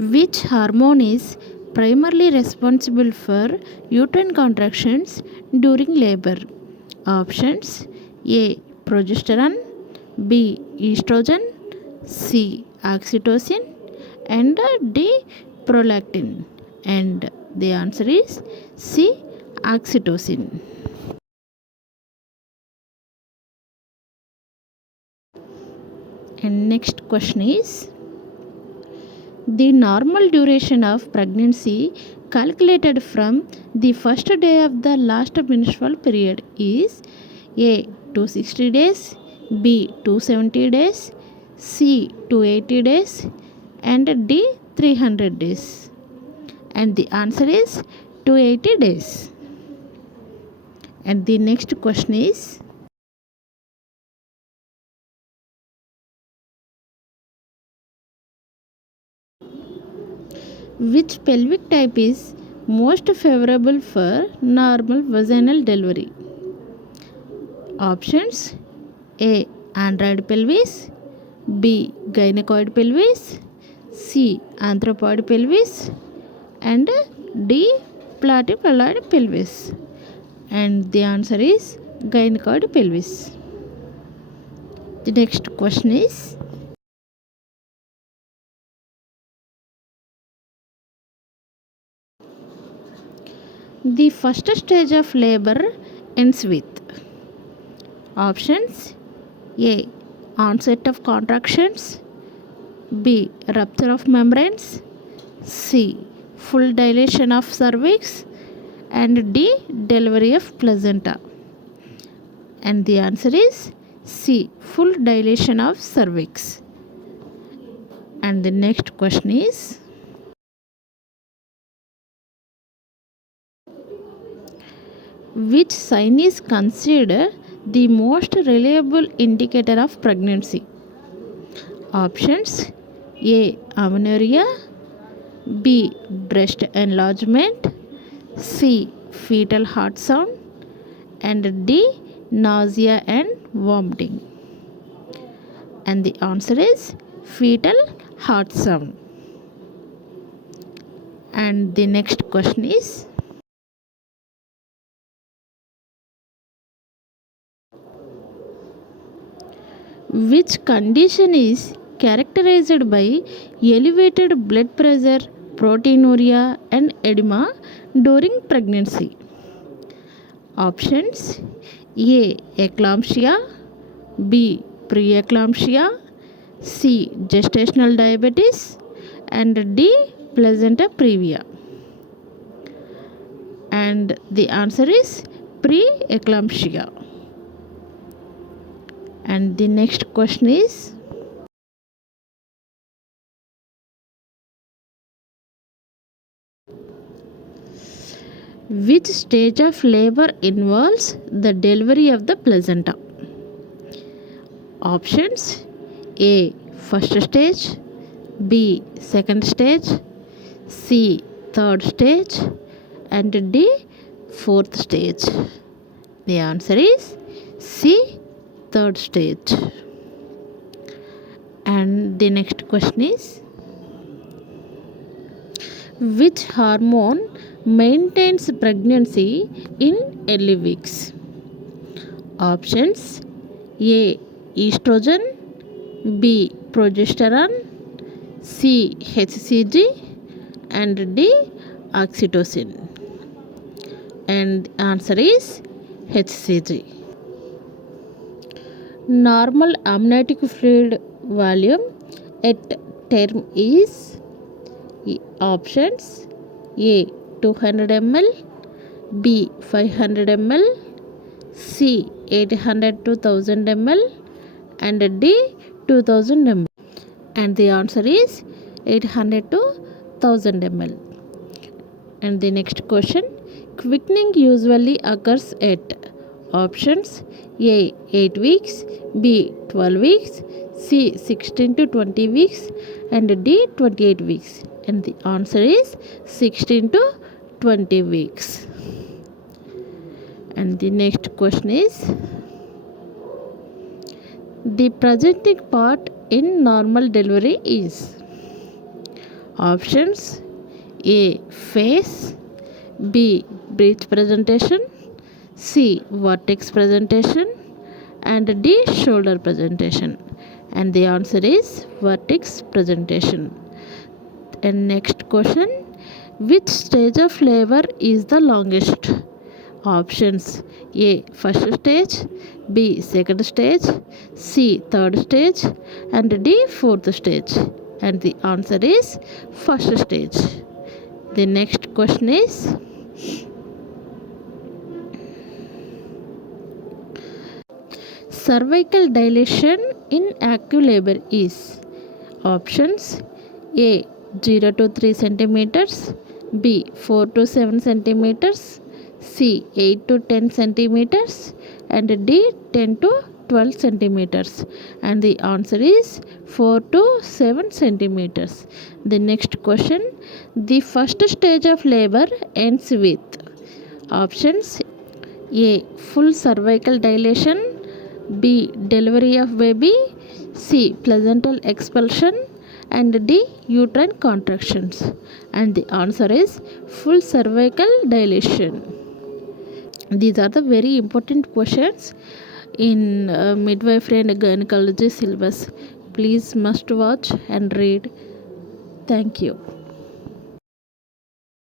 Which hormone is primarily responsible for uterine contractions during labor? Options: A. Progesterone, B. Estrogen, C. Oxytocin, and D. Prolactin. And the answer is C. Oxytocin. And next question is: the normal duration of pregnancy calculated from the first day of the last menstrual period is A. 260 days, B. 270 days, C. 280 days, and D. 300 days. And the answer is 280 days. And the next question is: which pelvic type is most favorable for normal vaginal delivery? Options: A. Android pelvis, B. Gynecoid pelvis, C. Anthropoid pelvis, and D. Platyploid pelvis. And the answer is gynecoid pelvis. The next question is: the first stage of labor ends with. Options: A. Onset of contractions, B. Rupture of membranes, C. Full dilation of cervix, and D. Delivery of placenta. And the answer is C. Full dilation of cervix. And the next question is: which sign is considered the most reliable indicator of pregnancy? Options: A. Amenorrhea, B. Breast enlargement, C. Fetal heart sound, and D. Nausea and vomiting. And the answer is fetal heart sound. And the next question is: which condition is characterized by elevated blood pressure, proteinuria, and edema during pregnancy? Options: A. Eclampsia, B. Preeclampsia, C. Gestational diabetes, and D. Placenta previa. And the answer is preeclampsia. And the next question is: which stage of labor involves the delivery of the placenta? Options: A. First stage, B. Second stage, C. Third stage, and D. Fourth stage. The answer is C. Third stage. And the next question is: which hormone maintains pregnancy in early weeks? Options: A. Estrogen, B. Progesterone, C. HCG, and D. Oxytocin. And the answer is HCG. Normal amniotic fluid volume at term is options: A. 200 ml, B. 500 ml, C. 800 to 1000 ml, and D. 2000 ml. And the answer is 800 to 1000 ml. And the next question: quickening usually occurs at options: A. 8 weeks, B. 12 weeks, C. 16 to 20 weeks, and D. 28 weeks. And the answer is 16 to 20 weeks. And the next question is: the presenting part in normal delivery is. Options A face, B breech presentation, C vertex presentation, and D shoulder presentation. And the answer is vertex presentation. And next question, which stage of labor is the longest? Options A first stage, B second stage, C third stage, and D fourth stage. And the answer is first stage. The next question is, cervical dilation in active labor is. Options A 0 to 3 centimeters, B 4 to 7 centimeters, C 8 to 10 centimeters, and D 10 to 12 centimeters. And the answer is 4 to 7 centimeters. The next question, the first stage of labor ends with. Options A full cervical dilation, B delivery of baby, C placental expulsion, and D uterine contractions. And the answer is full cervical dilation. These are the very important questions in midwifery and gynecology syllabus. Please must watch and read. Thank you.